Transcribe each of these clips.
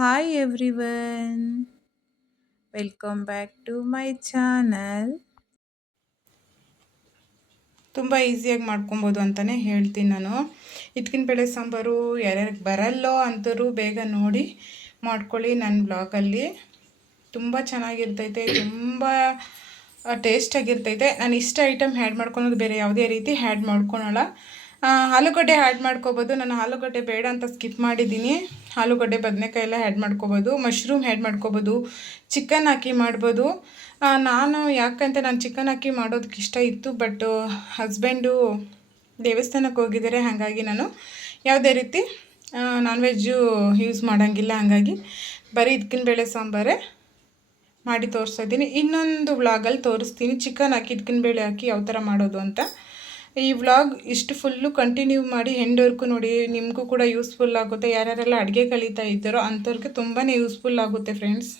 Hi everyone, welcome back to my channel. ತುಂಬ ಈಸಿಯಾಗಿ ಮಾಡ್ಕೊಬೋದು ಅಂತಲೇ ಹೇಳ್ತೀನಿ ನಾನು. ಇದಕ್ಕಿನ ಬೇಳೆ ಸಾಂಬಾರು ಯಾರ್ಯಾರಿಗೆ ಬರಲ್ಲೋ ಅಂಥವ್ರು ಬೇಗ ನೋಡಿ ಮಾಡ್ಕೊಳ್ಳಿ. ನನ್ನ ಬ್ಲಾಗಲ್ಲಿ ತುಂಬ ಚೆನ್ನಾಗಿರ್ತೈತೆ, ತುಂಬ ಟೇಸ್ಟಾಗಿರ್ತೈತೆ. ನಾನು ಇಷ್ಟ ಐಟಮ್ ಹ್ಯಾಡ್ ಮಾಡ್ಕೊಳೋದು, ಬೇರೆ ಯಾವುದೇ ರೀತಿ ಹ್ಯಾಡ್ ಮಾಡ್ಕೊಳಲ್ಲ. ಆಲೂಗಡ್ಡೆ ಆ್ಯಡ್ ಮಾಡ್ಕೋಬೋದು. ನಾನು ಆಲೂಗಡ್ಡೆ ಬೇಡ ಅಂತ ಸ್ಕಿಪ್ ಮಾಡಿದ್ದೀನಿ. ಆಲೂಗಡ್ಡೆ ಬದನೆಕಾಯಿ ಎಲ್ಲ ಆ್ಯಡ್ ಮಾಡ್ಕೋಬೋದು, ಮಶ್ರೂಮ್ ಆ್ಯಡ್ ಮಾಡ್ಕೋಬೋದು, ಚಿಕನ್ ಹಾಕಿ ಮಾಡ್ಬೋದು. ನಾನು ಯಾಕಂತ ನಾನು ಚಿಕನ್ ಹಾಕಿ ಮಾಡೋದಕ್ಕೆ ಇಷ್ಟ ಇತ್ತು, ಬಟ್ ಹಸ್ಬೆಂಡು ದೇವಸ್ಥಾನಕ್ಕೆ ಹೋಗಿದ್ದಾರೆ. ಹಾಗಾಗಿ ನಾನು ಯಾವುದೇ ರೀತಿ ನಾನ್ ವೆಜ್ಜು ಯೂಸ್ ಮಾಡೋಂಗಿಲ್ಲ. ಹಾಗಾಗಿ ಬರೀ ಇದಕ್ಕಿನ ಬೇಳೆ ಸಾಂಬಾರೇ ಮಾಡಿ ತೋರಿಸ್ತಾ ಇದ್ದೀನಿ. ಇನ್ನೊಂದು ವ್ಲಾಗಲ್ಲಿ ತೋರಿಸ್ತೀನಿ ಚಿಕನ್ ಹಾಕಿ ಇದಕ್ಕಿನ ಬೇಳೆ ಹಾಕಿ ಯಾವ ಥರ ಮಾಡೋದು ಅಂತ. ಈ ವ್ಲಾಗ್ ಇಷ್ಟು ಫುಲ್ಲು ಕಂಟಿನ್ಯೂ ಮಾಡಿ ಎಂಡ್ವರೆಗೂ ನೋಡಿ, ನಿಮಗೂ ಕೂಡ ಯೂಸ್ಫುಲ್ ಆಗುತ್ತೆ. ಯಾರ್ಯಾರೆಲ್ಲ ಅಡುಗೆ ಕಲಿತಾ ಇದ್ದಾರೋ ಅಂಥವ್ರಿಗೆ ತುಂಬಾ ಯೂಸ್ಫುಲ್ ಆಗುತ್ತೆ ಫ್ರೆಂಡ್ಸ್.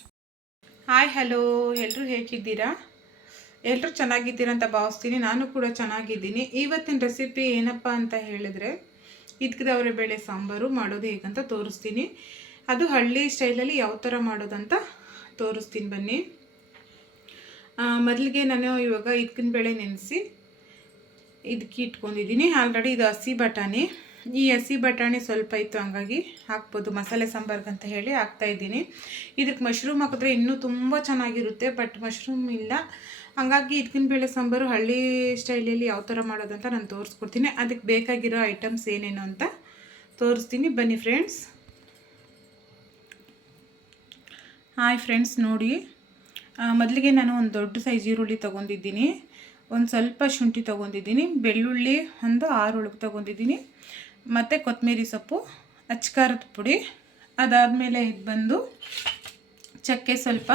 ಹಾಯ್ ಹಲೋ, ಎಲ್ಲರೂ ಹೇಗಿದ್ದೀರಾ? ಎಲ್ಲರೂ ಚೆನ್ನಾಗಿದ್ದೀರಾ ಅಂತ ಭಾವಿಸ್ತೀನಿ. ನಾನು ಕೂಡ ಚೆನ್ನಾಗಿದ್ದೀನಿ. ಇವತ್ತಿನ ರೆಸಿಪಿ ಏನಪ್ಪ ಅಂತ ಹೇಳಿದ್ರೆ, ಇದಕ್ಕದವರೆ ಬೇಳೆ ಸಾಂಬಾರು ಮಾಡೋದು ಹೇಗಂತ ತೋರಿಸ್ತೀನಿ. ಅದು ಹಳ್ಳಿ ಸ್ಟೈಲಲ್ಲಿ ಯಾವ ಥರ ಮಾಡೋದಂತ ತೋರಿಸ್ತೀನಿ ಬನ್ನಿ. ಮೊದಲಿಗೆ ನಾನು ಇವಾಗ ಇದಕ್ಕಿನ ಬೇಳೆ ನೆನೆಸಿ ಇದಕ್ಕೆ ಇಟ್ಕೊಂಡಿದ್ದೀನಿ. ಆಲ್ರೆಡಿ ಇದು ಹಸಿ ಬಟಾಣಿ. ಈ ಹಸಿ ಬಟಾಣಿ ಸ್ವಲ್ಪ ಇತ್ತು, ಹಂಗಾಗಿ ಹಾಕ್ಬೋದು ಮಸಾಲೆ ಸಾಂಬಾರ್ಗಂತ ಹೇಳಿ ಹಾಕ್ತಾಯಿದ್ದೀನಿ. ಇದಕ್ಕೆ ಮಶ್ರೂಮ್ ಹಾಕಿದ್ರೆ ಇನ್ನೂ ತುಂಬ ಚೆನ್ನಾಗಿರುತ್ತೆ, ಬಟ್ ಮಶ್ರೂಮ್ ಇಲ್ಲ. ಹಾಗಾಗಿ ಇದಕ್ಕಿನ ಬೇಳೆ ಸಾಂಬಾರು ಹಳ್ಳಿ ಸ್ಟೈಲಲ್ಲಿ ಯಾವ ಥರ ಮಾಡೋದಂತ ನಾನು ತೋರಿಸ್ಕೊಡ್ತೀನಿ. ಅದಕ್ಕೆ ಬೇಕಾಗಿರೋ ಐಟಮ್ಸ್ ಏನೇನು ಅಂತ ತೋರಿಸ್ತೀನಿ ಬನ್ನಿ ಫ್ರೆಂಡ್ಸ್. ಹಾಯ್ ಫ್ರೆಂಡ್ಸ್, ನೋಡಿ ಮೊದಲಿಗೆ ನಾನು ಒಂದು ದೊಡ್ಡ ಸೈಜ್ ಈರುಳ್ಳಿ ತೊಗೊಂಡಿದ್ದೀನಿ, ಒಂದು ಸ್ವಲ್ಪ ಶುಂಠಿ ತೊಗೊಂಡಿದ್ದೀನಿ, ಬೆಳ್ಳುಳ್ಳಿ ಒಂದು 6 ಉಳುಕು ತೊಗೊಂಡಿದ್ದೀನಿ, ಮತ್ತು ಕೊತ್ತಂಬರಿ ಸೊಪ್ಪು, ಅಚ್ಕಾರದ ಪುಡಿ. ಅದಾದಮೇಲೆ ಇದು ಬಂದು ಚಕ್ಕೆ ಸ್ವಲ್ಪ,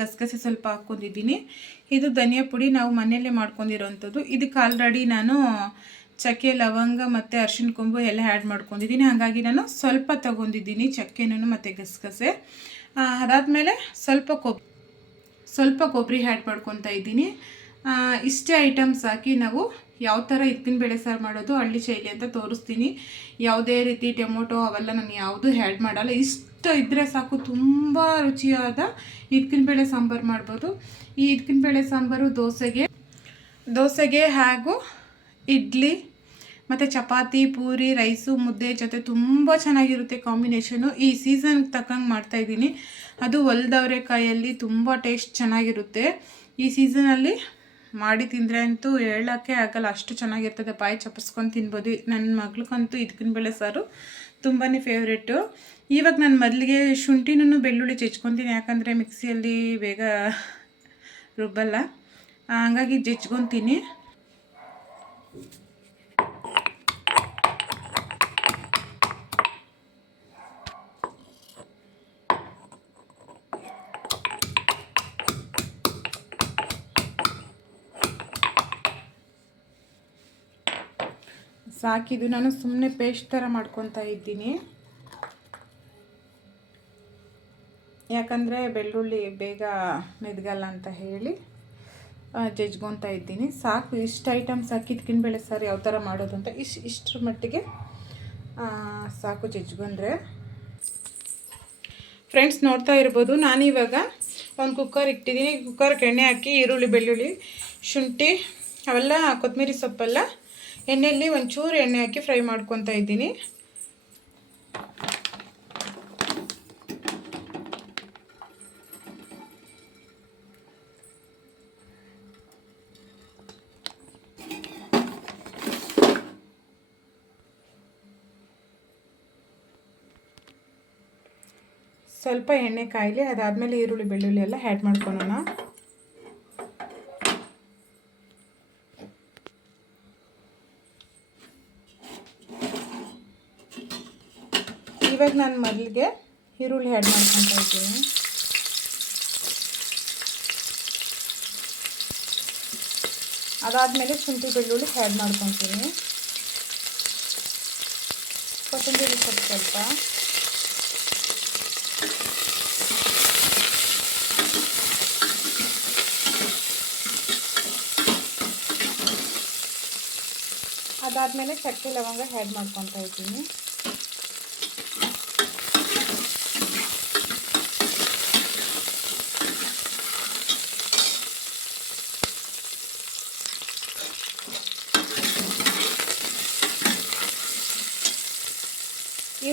ಗಸಗಸೆ ಸ್ವಲ್ಪ ಹಾಕ್ಕೊಂಡಿದ್ದೀನಿ. ಇದು ಧನಿಯಾ ಪುಡಿ ನಾವು ಮನೆಯಲ್ಲೇ ಮಾಡ್ಕೊಂಡಿರೋವಂಥದ್ದು. ಇದಕ್ಕೆ ಆಲ್ರೆಡಿ ನಾನು ಚಕ್ಕೆ, ಲವಂಗ ಮತ್ತು ಅರಿಶಿನ ಕೊಂಬು ಎಲ್ಲ ಆ್ಯಡ್ ಮಾಡ್ಕೊಂಡಿದ್ದೀನಿ. ಹಾಗಾಗಿ ನಾನು ಸ್ವಲ್ಪ ತೊಗೊಂಡಿದ್ದೀನಿ ಚಕ್ಕೆನೂ ಮತ್ತು ಗಸಗಸೆ. ಅದಾದಮೇಲೆ ಸ್ವಲ್ಪ ಕೊಬ್ಬರಿ ಆ್ಯಡ್ ಮಾಡ್ಕೊತಾ ಇದ್ದೀನಿ. ಇಷ್ಟೇ ಐಟಮ್ಸ್ ಹಾಕಿ ನಾವು ಯಾವ ಥರ ಇದಕ್ಕಿನ ಬೇಳೆ ಸಾರು ಮಾಡೋದು ಹಳ್ಳಿ ಶೈಲಿ ಅಂತ ತೋರಿಸ್ತೀನಿ. ಯಾವುದೇ ರೀತಿ ಟೊಮೊಟೊ ಅವೆಲ್ಲ ನಾನು ಯಾವುದೂ ಆ್ಯಡ್ ಮಾಡಲ್ಲ. ಇಷ್ಟು ಇದ್ದರೆ ಸಾಕು, ತುಂಬ ರುಚಿಯಾದ ಇದಕ್ಕಿನ ಬೇಳೆ ಸಾಂಬಾರು ಮಾಡ್ಬೋದು. ಈ ಇದಕ್ಕಿನ ಬೇಳೆ ಸಾಂಬಾರು ದೋಸೆಗೆ ಹಾಗೂ ಇಡ್ಲಿ ಮತ್ತು ಚಪಾತಿ, ಪೂರಿ, ರೈಸು, ಮುದ್ದೆ ಜೊತೆ ತುಂಬ ಚೆನ್ನಾಗಿರುತ್ತೆ ಕಾಂಬಿನೇಷನು. ಈ ಸೀಸನ್ಗೆ ತಕ್ಕಂಗೆ ಮಾಡ್ತಾಯಿದ್ದೀನಿ. ಅದು ಹೊಲ್ದವರೆಕಾಯಲ್ಲಿ ತುಂಬ ಟೇಸ್ಟ್ ಚೆನ್ನಾಗಿರುತ್ತೆ. ಈ ಸೀಸನಲ್ಲಿ ಮಾಡಿ ತಿಂದರೆ ಅಂತೂ ಹೇಳೋಕ್ಕೆ ಆಗಲ್ಲ, ಅಷ್ಟು ಚೆನ್ನಾಗಿರ್ತದೆ. ಬಾಯಿ ಚಪ್ಪಸ್ಕೊಂಡು ತಿನ್ಬೋದು. ನನ್ನ ಮಗ್ಳಿಗಂತೂ ಇದಕ್ಕಿನ ಬೇಳೆ ಸಾರು ತುಂಬಾ ಫೇವ್ರೇಟು. ಇವಾಗ ನಾನು ಮೊದಲಿಗೆ ಶುಂಠಿನೂ ಬೆಳ್ಳುಳ್ಳಿ ಜಜ್ಕೊತೀನಿ, ಯಾಕಂದರೆ ಮಿಕ್ಸಿಯಲ್ಲಿ ಬೇಗ ರುಬ್ಬಲ್ಲ, ಹಾಗಾಗಿ ಜಜ್ಕೊತೀನಿ. ಸಾಕಿದು ನಾನು ಸುಮ್ಮನೆ ಪೇಸ್ಟ್ ಥರ ಮಾಡ್ಕೊತಾ ಇದ್ದೀನಿ, ಯಾಕಂದರೆ ಬೆಳ್ಳುಳ್ಳಿ ಬೇಗ ಮೆದಗಲ್ಲ ಅಂತ ಹೇಳಿ ಜಜ್ಕೊತಾ ಇದ್ದೀನಿ. ಸಾಕು, ಇಷ್ಟು ಐಟಮ್ಸ್ ಹಾಕಿ ಇದಕ್ಕಿನ ಬೇಳೆ ಸಾರು ಯಾವ ಥರ ಮಾಡೋದು ಅಂತ ಇಷ್ಟರ ಮಟ್ಟಿಗೆ ಸಾಕು ಜಜ್ಕೊಂಡ್ರೆ. ಫ್ರೆಂಡ್ಸ್, ನೋಡ್ತಾ ಇರ್ಬೋದು, ನಾನಿವಾಗ ಒಂದು ಕುಕ್ಕರ್ ಇಟ್ಟಿದ್ದೀನಿ. ಕುಕ್ಕರ್ಗೆ ಎಣ್ಣೆ ಹಾಕಿ ಈರುಳ್ಳಿ, ಬೆಳ್ಳುಳ್ಳಿ, ಶುಂಠಿ ಅವೆಲ್ಲ, ಕೊತ್ತಂಬರಿ ಸೊಪ್ಪೆಲ್ಲ ಎಣ್ಣೆಯಲ್ಲಿ ಒಂಚೂರು ಎಣ್ಣೆ ಹಾಕಿ ಫ್ರೈ ಮಾಡ್ಕೊತಾ ಇದ್ದೀನಿ. ಸ್ವಲ್ಪ ಎಣ್ಣೆ ಕಾಯಲಿ, ಅದಾದಮೇಲೆ ಈರುಳ್ಳಿ, ಬೆಳ್ಳುಳ್ಳಿ ಎಲ್ಲ ಆ್ಯಡ್ ಮಾಡ್ಕೊಳ್ಳೋಣ. ಇವಾಗ ನಾನು ಮೊದಲಿಗೆ ಈರುಳ್ಳಿ ಆ್ಯಡ್ ಮಾಡ್ಕೊತಾ ಇದ್ದೀನಿ. ಅದಾದಮೇಲೆ ಶುಂಠಿ, ಬೆಳ್ಳುಳ್ಳಿ ಆ್ಯಡ್ ಮಾಡ್ಕೊತೀನಿ. ಕೊತ್ತಂಬರಿ ಸೊಪ್ಪು ಸ್ವಲ್ಪ, ಅದಾದಮೇಲೆ ಚಕ್ಕೆ, ಲವಂಗ ಆ್ಯಡ್ ಮಾಡ್ಕೊತಾ ಇದ್ದೀನಿ.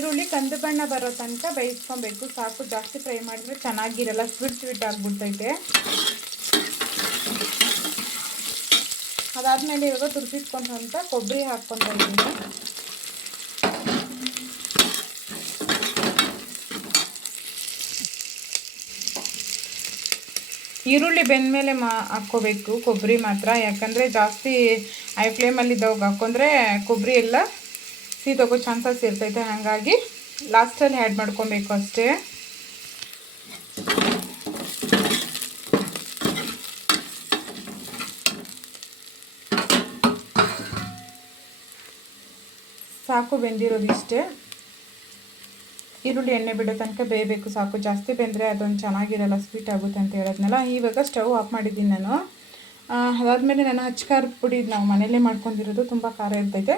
ಈರುಳ್ಳಿ ಕಂದು ಬಣ್ಣ ಬರೋ ತನಕ ಬೇಯಿಸ್ಕೊಬೇಕು ಸಾಕು. ಜಾಸ್ತಿ ಫ್ರೈ ಮಾಡಿದ್ರೆ ಚೆನ್ನಾಗಿರಲ್ಲ, ಸ್ವೀಟ್ ಸ್ವೀಟ್ ಆಗಿಬಿಡ್ತೈತೆ. ಅದಾದಮೇಲೆ ಇವಾಗ ತುರಿಸಿಟ್ಕೊಂಡಂಥ ಕೊಬ್ಬರಿ ಹಾಕ್ಕೊತಾ ಇದ್ದೀನಿ. ಈರುಳ್ಳಿ ಬೆಂದಮೇಲೆ ಹಾಕ್ಕೋಬೇಕು ಕೊಬ್ಬರಿ ಮಾತ್ರ, ಯಾಕಂದರೆ ಜಾಸ್ತಿ ಹೈ ಫ್ಲೇಮಲ್ಲಿ ಇದ್ದವಾಗ ಹಾಕ್ಕೊಂಡ್ರೆ ಕೊಬ್ಬರಿ ಎಲ್ಲ ಸೀದೋಗೋ ಚಾನ್ಸಸ್ ಇರ್ತೈತೆ. ಹಾಗಾಗಿ ಲಾಸ್ಟಲ್ಲಿ ಆ್ಯಡ್ ಮಾಡ್ಕೊಬೇಕು ಅಷ್ಟೇ. ಸಾಕು ಬೆಂದಿರೋದಿಷ್ಟೇ. ಈರುಳ್ಳಿ ಎಣ್ಣೆ ಬಿಡೋ ತನಕ ಬೇಯಬೇಕು ಸಾಕು. ಜಾಸ್ತಿ ಬೆಂದರೆ ಅದೊಂದು ಚೆನ್ನಾಗಿರಲ್ಲ, ಸ್ವೀಟ್ ಆಗುತ್ತೆ ಅಂತ ಹೇಳೋದ್ನಲ್ಲ. ಇವಾಗ ಸ್ಟವ್ ಆಫ್ ಮಾಡಿದ್ದೀನಿ ನಾನು. ಅದಾದಮೇಲೆ ನಾನು ಖಾರದ ಪುಡಿ ನಾವು ಮನೆಯಲ್ಲೇ ಮಾಡ್ಕೊಂಡಿರೋದು, ತುಂಬ ಖಾರ ಇರ್ತೈತೆ.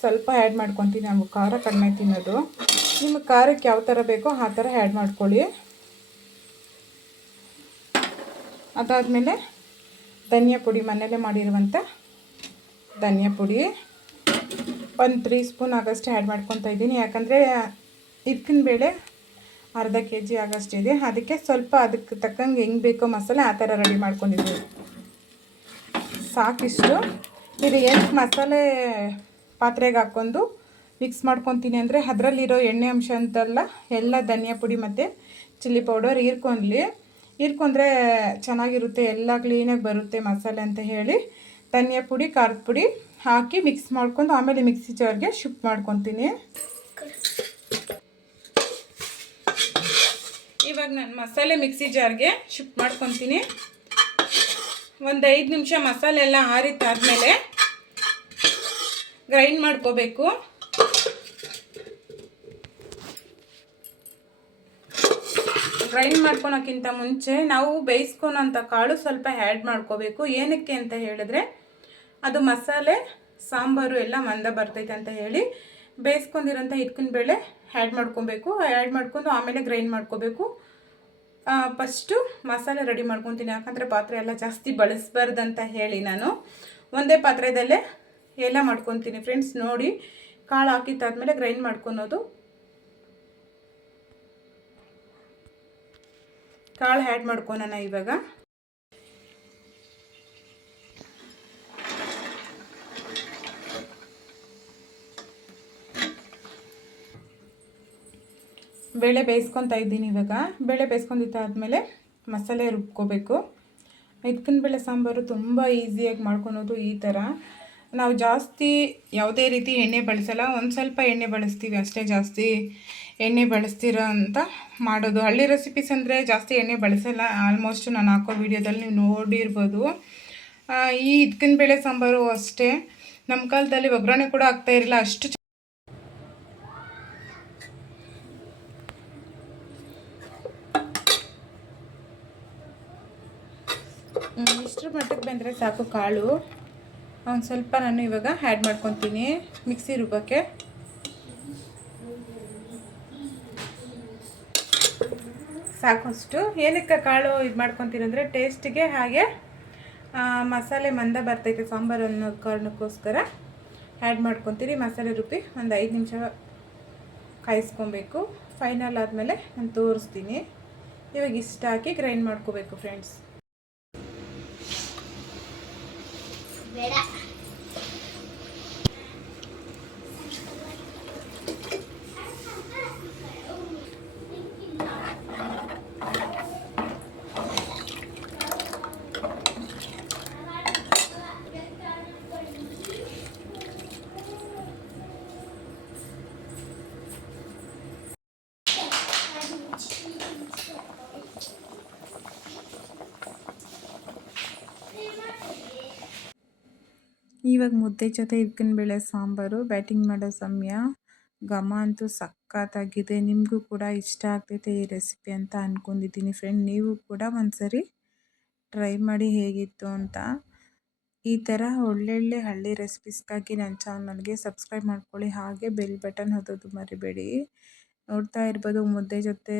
ಸ್ವಲ್ಪ ಆ್ಯಡ್ ಮಾಡ್ಕೊತೀನಿ. ನಾವು ಖಾರ ಕಡಿಮೆ ತಿನ್ನೋದು. ನಿಮಗೆ ಖಾರಕ್ಕೆ ಯಾವ ಥರ ಬೇಕೋ ಆ ಥರ ಆ್ಯಡ್ ಮಾಡ್ಕೊಳ್ಳಿ. ಅದಾದಮೇಲೆ ಧನಿಯಾ ಪುಡಿ, ಮನೆಯಲ್ಲೇ ಮಾಡಿರುವಂಥ ಧನಿಯಾ ಪುಡಿ ಒಂದು 3 ಸ್ಪೂನ್ ಆಗೋಷ್ಟು ಆ್ಯಡ್ ಮಾಡ್ಕೊತಾ ಇದ್ದೀನಿ. ಯಾಕಂದರೆ ಇದಕ್ಕಿನ ಬೇಳೆ ಅರ್ಧ kg ಆಗೋಷ್ಟಿದೆ. ಅದಕ್ಕೆ ಸ್ವಲ್ಪ ಅದಕ್ಕೆ ತಕ್ಕಂಗೆ ಹೆಂಗೆ ಬೇಕೋ ಮಸಾಲೆ ಆ ಥರ ರೆಡಿ ಮಾಡ್ಕೊಂಡಿದ್ದೀನಿ. ಸಾಕಿಷ್ಟು. ಇದು ಏನು ಮಸಾಲೆ ಪಾತ್ರೆಗೆ ಹಾಕ್ಕೊಂಡು ಮಿಕ್ಸ್ ಮಾಡ್ಕೊತೀನಿ ಅಂದರೆ ಅದರಲ್ಲಿರೋ ಎಣ್ಣೆ ಅಂಶ ಅಂತೆಲ್ಲ ಎಲ್ಲ ಧನಿಯಾ ಪುಡಿ ಮತ್ತು ಚಿಲ್ಲಿ ಪೌಡರ್ ಹೀರ್ಕೊಂಡ್ರೆ ಚೆನ್ನಾಗಿರುತ್ತೆ, ಎಲ್ಲ ಕ್ಲೀನಾಗಿ ಬರುತ್ತೆ ಮಸಾಲೆ ಅಂತ ಹೇಳಿ ಧನಿಯಾ ಪುಡಿ ಖಾರದ ಪುಡಿ ಹಾಕಿ ಮಿಕ್ಸ್ ಮಾಡ್ಕೊಂಡು ಆಮೇಲೆ ಮಿಕ್ಸಿ ಜಾರ್ಗೆ ಶಿಫ್ಟ್ ಮಾಡ್ಕೊತೀನಿ. ಇವಾಗ ನಾನು ಮಸಾಲೆ ಮಿಕ್ಸಿ ಜಾರ್ಗೆ ಶಿಫ್ಟ್ ಮಾಡ್ಕೊತೀನಿ. ಒಂದು 5 ನಿಮಿಷ ಮಸಾಲೆ ಎಲ್ಲ ಆರಿತಾದ್ಮೇಲೆ ಗ್ರೈಂಡ್ ಮಾಡ್ಕೋಬೇಕು. ಗ್ರೈಂಡ್ ಮಾಡ್ಕೊಳಕ್ಕಿಂತ ಮುಂಚೆ ನಾವು ಬೇಯಿಸ್ಕೊಳೋಂಥ ಕಾಳು ಸ್ವಲ್ಪ ಆ್ಯಡ್ ಮಾಡ್ಕೋಬೇಕು. ಏನಕ್ಕೆ ಅಂತ ಹೇಳಿದ್ರೆ ಅದು ಮಸಾಲೆ ಸಾಂಬಾರು ಎಲ್ಲ ಮಂದ ಬರ್ತೈತೆ ಅಂತ ಹೇಳಿ ಬೇಯಿಸ್ಕೊಂಡಿರೋಂಥ ಹಿಟ್ಕಿನ ಬೇಳೆ ಆ್ಯಡ್ ಮಾಡ್ಕೊಬೇಕು. ಆ್ಯಡ್ ಮಾಡ್ಕೊಂಡು ಆಮೇಲೆ ಗ್ರೈಂಡ್ ಮಾಡ್ಕೋಬೇಕು. ಫಸ್ಟು ಮಸಾಲೆ ರೆಡಿ ಮಾಡ್ಕೊತೀನಿ, ಯಾಕಂದರೆ ಪಾತ್ರೆ ಎಲ್ಲ ಜಾಸ್ತಿ ಬಳಸಬಾರ್ದಂತ ಹೇಳಿ ನಾನು ಒಂದೇ ಪಾತ್ರೆದಲ್ಲೇ ಎಲ್ಲ ಮಾಡ್ಕೊತೀನಿ. ಫ್ರೆಂಡ್ಸ್ ನೋಡಿ, ಕಾಳು ಹಾಕಿದ್ದಾದ್ಮೇಲೆ ಗ್ರೈಂಡ್ ಮಾಡ್ಕೊಳೋದು. ಕಾಳು ಆ್ಯಡ್ ಮಾಡ್ಕೊಳೋಣ ಇವಾಗ. ಬೇಳೆ ಬೇಯಿಸ್ಕೊತಾ ಇದ್ದೀನಿ. ಇವಾಗ ಬೇಳೆ ಬೇಯಿಸ್ಕೊಂಡಿದ್ದಾದ್ಮೇಲೆ ಮಸಾಲೆ ರುಬ್ಕೋಬೇಕು. ಹಿಟ್ಕಿನ ಬೇಳೆ ಸಾಂಬಾರು ತುಂಬ ಈಸಿಯಾಗಿ ಮಾಡ್ಕೊಳೋದು ಈ ಥರ. ನಾವು ಜಾಸ್ತಿ ಯಾವುದೇ ರೀತಿ ಎಣ್ಣೆ ಬಳಸಲ್ಲ, ಒಂದು ಸ್ವಲ್ಪ ಎಣ್ಣೆ ಬಳಸ್ತೀವಿ ಅಷ್ಟೇ. ಜಾಸ್ತಿ ಎಣ್ಣೆ ಬಳಸ್ತೀರ ಅಂತ ಮಾಡೋದು. ಹಳ್ಳಿ ರೆಸಿಪೀಸ್ ಅಂದರೆ ಜಾಸ್ತಿ ಎಣ್ಣೆ ಬಳಸಲ್ಲ. ಆಲ್ಮೋಸ್ಟ್ ನಾನು ಹಾಕೋ ವಿಡಿಯೋದಲ್ಲಿ ನೀವು ನೋಡಿರ್ಬೋದು. ಈ ಹಿಟ್ಕಿನ ಬೇಳೆ ಸಾಂಬಾರು ಅಷ್ಟೇ. ನಮ್ಮ ಕಾಲದಲ್ಲಿ ಒಗ್ಗರಣೆ ಕೂಡ ಆಗ್ತಾಯಿರಲಿಲ್ಲ, ಅಷ್ಟು ಇಷ್ಟರ ಮಟ್ಟಕ್ಕೆ ಬಂದರೆ ಸಾಕು ಕಾಳು. ಒಂದು ಸ್ವಲ್ಪ ನಾನು ಇವಾಗ ಆ್ಯಡ್ ಮಾಡ್ಕೊತೀನಿ ಮಿಕ್ಸಿ ರುಬ್ಬಕ್ಕೆ. ಸಾಕಷ್ಟು. ಏನಕ್ಕೆ ಕಾಳು ಇದು ಮಾಡ್ಕೊತೀನಿ ಅಂದರೆ ಟೇಸ್ಟಿಗೆ, ಹಾಗೆ ಮಸಾಲೆ ಮಂದ ಬರ್ತೈತೆ ಸಾಂಬಾರು ಅನ್ನೋ ಕಾರಣಕ್ಕೋಸ್ಕರ ಆ್ಯಡ್ ಮಾಡ್ಕೊತೀನಿ. ಮಸಾಲೆ ರುಬ್ಬಿ ಒಂದು 5 ನಿಮಿಷ ಕಾಯಿಸ್ಕೊಬೇಕು. ಫೈನಲ್ ಆದಮೇಲೆ ನಾನು ತೋರಿಸ್ತೀನಿ. ಇವಾಗ ಇಷ್ಟ ಹಾಕಿ ಗ್ರೈಂಡ್ ಮಾಡ್ಕೋಬೇಕು ಫ್ರೆಂಡ್ಸ್. ಇವಾಗ ಮುದ್ದೆ ಜೊತೆ ಹಿಟ್ಕಿನ ಬೇಳೆ ಸಾಂಬಾರು ಬ್ಯಾಟಿಂಗ್ ಮಾಡೋ ಸಮಯ. ಘಮ ಅಂತೂ ಸಖತ್ತಾಗಿದೆ. ನಿಮಗೂ ಕೂಡ ಇಷ್ಟ ಆಗ್ತೈತೆ ಈ ರೆಸಿಪಿ ಅಂತ ಅಂದ್ಕೊಂಡಿದ್ದೀನಿ ಫ್ರೆಂಡ್. ನೀವು ಕೂಡ ಒಂದ್ಸರಿ ಟ್ರೈ ಮಾಡಿ ಹೇಗಿತ್ತು ಅಂತ. ಈ ಥರ ಒಳ್ಳೊಳ್ಳೆ ಹಳ್ಳಿ ರೆಸಿಪೀಸ್ಗಾಗಿ ನನ್ನ ಚಾನಲ್ಗೆ ಸಬ್ಸ್ಕ್ರೈಬ್ ಮಾಡ್ಕೊಳ್ಳಿ. ಹಾಗೆ ಬೆಲ್ ಬಟನ್ ಒತ್ತೋದು ಮರಿಬೇಡಿ. ನೋಡ್ತಾ ಇರ್ಬೋದು ಮುದ್ದೆ ಜೊತೆ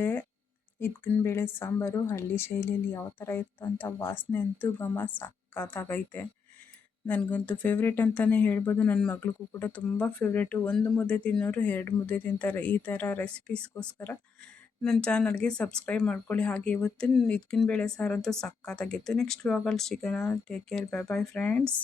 ಹಿಟ್ಕಿನ ಬೇಳೆ ಸಾಂಬಾರು ಹಳ್ಳಿ ಶೈಲಿಯಲ್ಲಿ ಯಾವ ಥರ ಇತ್ತು ಅಂತ. ವಾಸನೆ ಅಂತೂ ಘಮ ಸಖತ್ತಾಗೈತೆ. ನನಗಂತೂ ಫೇವ್ರೇಟ್ ಅಂತಲೇ ಹೇಳ್ಬೋದು. ನನ್ನ ಮಗಳಿಗೂ ಕೂಡ ತುಂಬ ಫೇವ್ರೇಟು. ಒಂದು ಮುದ್ದೆ ತಿನ್ನೋರು 2 ಮುದ್ದೆ ತಿಂತಾರೆ. ಈ ಥರ ರೆಸಿಪೀಸ್ಗೋಸ್ಕರ ನನ್ನ ಚಾನಲ್ಗೆ ಸಬ್ಸ್ಕ್ರೈಬ್ ಮಾಡ್ಕೊಳ್ಳಿ. ಹಾಗೆ ಇವತ್ತಿನ ಹಿಚ್ಕಿನ ಬೇಳೆ ಸಾರಂತೂ ಸಖತ್ತಾಗಿತ್ತು. ನೆಕ್ಸ್ಟ್ ವ್ಲಾಗಲ್ಲಿ ಸಿಗೋಣ. Take care. Bye bye friends.